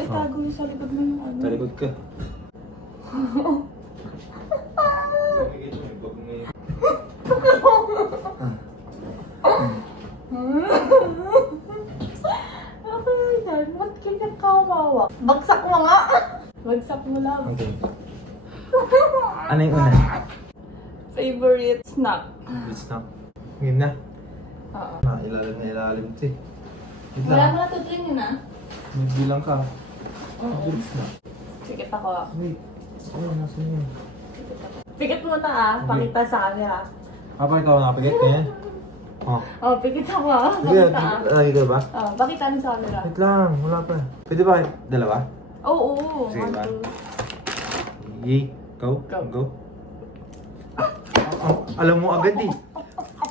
mo itago yung sa likod mo yung ano. Talikod ka. Ba't kanya kawawa? Bagsak mo nga! Bagsak mo lang. Okay. Ano yung una? Favorite snack? It's not. Game na. Oo. Ilalim na ilalim ito eh. Wait Wala lang. mo natutunin na? Magbilang ka. Oo. It's na. Pikit ako ah. Wait. Oh, nasa yun. Pikit mo na ah. Pakita sa camera. Pakita ko nakapagit eh. Oh. Oh, pikit ako ah. Sige, Pakita ah. lagi ka ba? Oh, pakita mo sa camera. Wait lang, wala pa. Pwede ba dalawa? Oo. Sige One, ba? two. Yay, go, Go. go. Alam mo agad eh.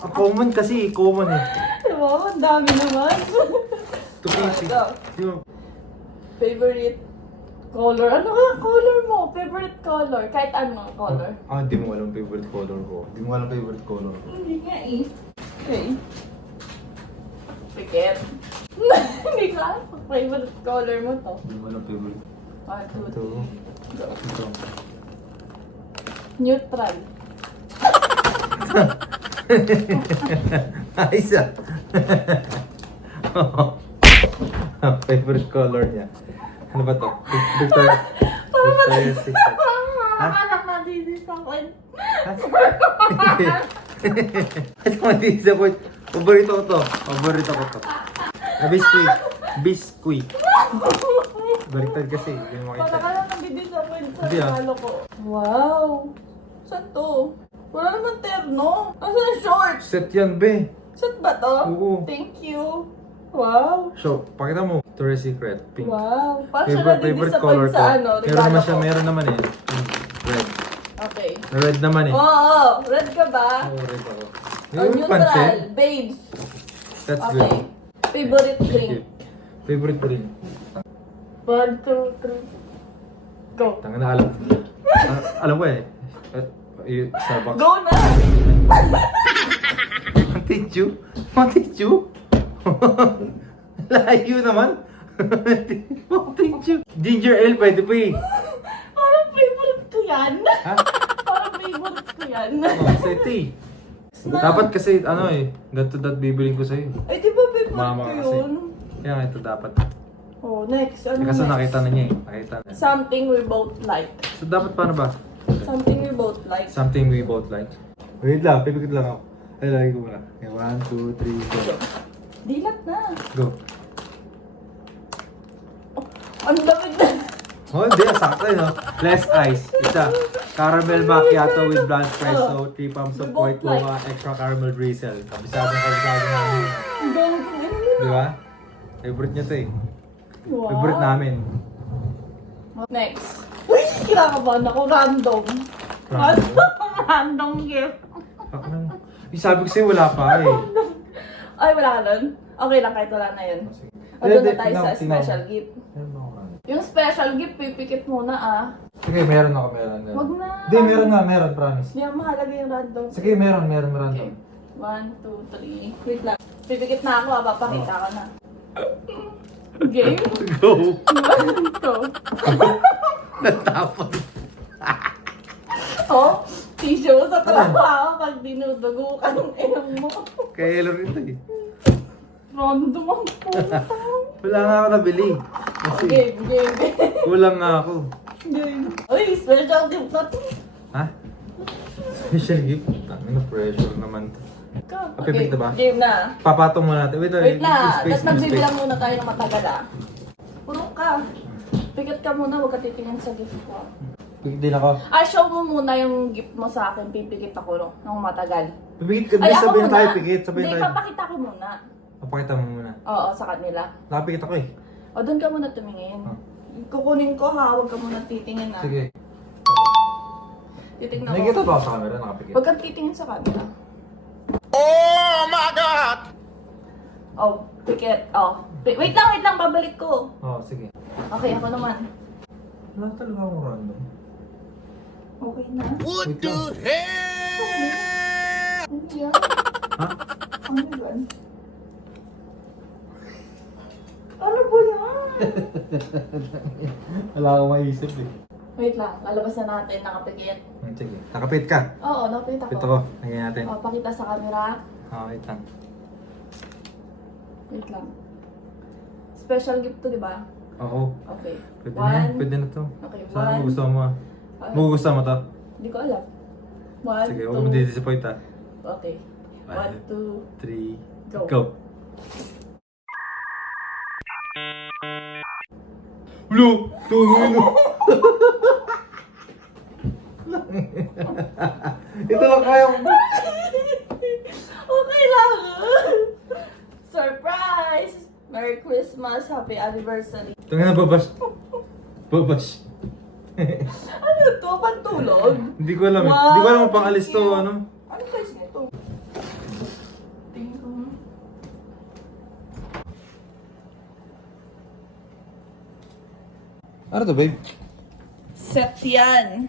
Common kasi, common eh. Diba? Ang dami naman. Tupisi. Go. Di ba? Favorite color? Ano kaya color mo? Favorite color? Kahit anong color? Di mo alam favorite color ko. Di mo alam favorite color ko. Hindi nga eh. Okay. Pikit. Hindi ko alam kung favorite color mo to. Di mo alam favorite. 1, 2, Ito. 3, go. Ito. Neutral. Ayos ah. Favorite color niya. Ano ba to? Victoria's Secret. Anak na dinis ako. At matisa ko. Paborito ko to. Paborito ko to. Biscuit. Biscuit. Baliktad kasi. Hindi mo Para makita. ka lang nabidis ako sa Hindi, ah. regalo ko. Wow! Saan to? Wala naman terno. Asan yung shorts? Set yan, be. Set ba to? Oo. Thank you. Wow! So, pakita mo. Victoria's Secret. Pink. Wow! Parang siya Favorite color nadidisappoint ko. sa ano, Meron regalo naman siya, ko. meron naman eh. Red. Okay. Red naman eh. Oo! Red ka ba? Oo, red ako. Or Yung neutral? pansin. Beige. That's Okay. good. Favorite Thank drink? you. Favorite drink. 1, 2, 3. Go. Tanga na alam. Alam ko eh. Starbucks. Go na! Mantichu? Mantichu? Layo naman. Mantichu. Ginger ale pwede pa eh. Parang favorite ko yan. Ha? Parang favorite ko yan. Oh, sa ito eh. Dapat kasi ano eh. Ganito dat bibiling ko sa'yo. Ay, di ba favorite Mama ko kasi. yun? Kaya nga ito dapat. Oh, next. Ano Kasi next? nakita na niya eh. Nakita na. Something we both like. So dapat paano ba? Something we both like. Something we both like. Wait lang, pipikit lang ako. Ay, lagi ko muna. Okay, 1, 2, 3, go. Dilat na. Go. Ang lamig na. Oh, hindi. Sakto yun, no? Less ice. Isa. Caramel macchiato with black espresso, 3 pumps of We both white mocha, extra caramel drizzle. Kabisado namin. Ang galing ko Di ba? Favorite niya to eh. Wow. Favorite namin. Next. Uy, kinakabahan ako. Random. Random? Random gift. Sabi ko sa'yo wala pa eh. Ay, wala ka nun? Okay lang, kahit wala na yun. O, doon na tayo sa special gift. Yung special gift, pipikit muna ah. Sige, meron ako, meron. Wag na. Hindi, meron na, meron, promise. Hindi mahalaga yung random. Sige, meron, Okay. random. 1, 2, 3. Wait lang. Pipikit na ako ah, papakita ka na. Game? Go! Ito. Natapos. Oh, tissue sa trabaho pag dinudugo ka ng ilong mo. Kaya ilo rin ito eh. Random ang puta. Wala nga ako nabili. Kasi Game. kulang nga ako. Game. Uy, special gift na to. Ha? Special gift? Tangin na pressure naman to. Pipikit na ba? Game na. Papatong muna natin. Wait Na, space, tapos magbibilang muna tayo ng matagal ah. Puro ka. Pikit ka muna, huwag ka titingin sa gift ko. Pipikit din ako. Show mo muna yung gift mo sa akin, pipikit ako no, ng matagal. Pipikit ka. Ay, Di ako sabihin na tayo muna. pikit. Sabihin Hindi, tayo. papakita ko muna. Papakita mo muna. Oo, sa kanila. Nakapikit ako eh. O, doon ka muna tumingin. Ah. Kukunin ko ha, huwag ka muna titingin ha. Sige. Titignan Nakikita ko. ba ako sa camera? Nakapikit. Huwag kang titingin sa camera. Oh my God! Oh, pikit. Oh. Wait lang, babalik ko. Oh, sige. Okay, ako naman. Wala talaga akong random. Okay na. What the hell? Ano yan? Ha? Ano yan? Ano ba yan? Wala akong maisip eh. Wait lang, lalabas na natin, nakapikit. Sige, nakapit ka. Oo, nakapikit Pito ako. ko, lagyan natin. O, pakita sa camera. Wait lang. Wait lang. Special gift to, di ba? Oo. Okay. Pwede na yan, pwede na to. Okay, Saan one. gusto mo? Okay. Magugustuhan mo to? Hindi ko alam. One, Sige, two. huwag mo disappoint ha. Okay. One, two. 3, Go. go. Ulo! Tungin mo! Ito lang kaya mo. Okay lang. Surprise! Merry Christmas! Happy anniversary! Tungin na, babas. Babas. Ano to? Pantulog? Hindi ko alam eh. Hindi ko alam kung pang-alis to, ano? Ano size nito? Tingin ko. Ano to, babe? Set yan.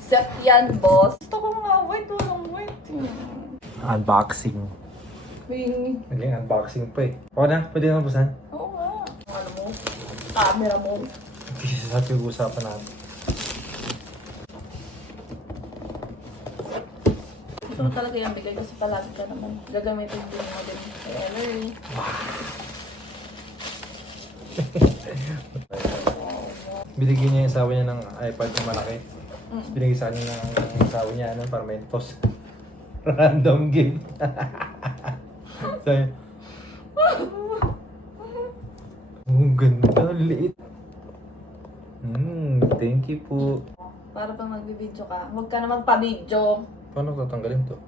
Set yan, boss. Gusto ko nga wait. Walang wait. Unboxing. Wing. Naging unboxing pa eh. Okay na? Pwede na busan? Oo nga. Ano mo? Camera mo. Hindi sa sabi yung usapan natin. Gusto mo talaga yung bigay kasi palagi ka naman. Gagamitin din mo din. Forever eh. Binigyan niya yung asawa niya ng iPad na malaki. Mm. Binigay sa kanya ng asawa niya ano, para mentos. Random gift. Sabi, oh, ganda, liit. Thank you po. Para pag magbibideo ka, huwag ka na magpa-video. Paano tatanggalin to?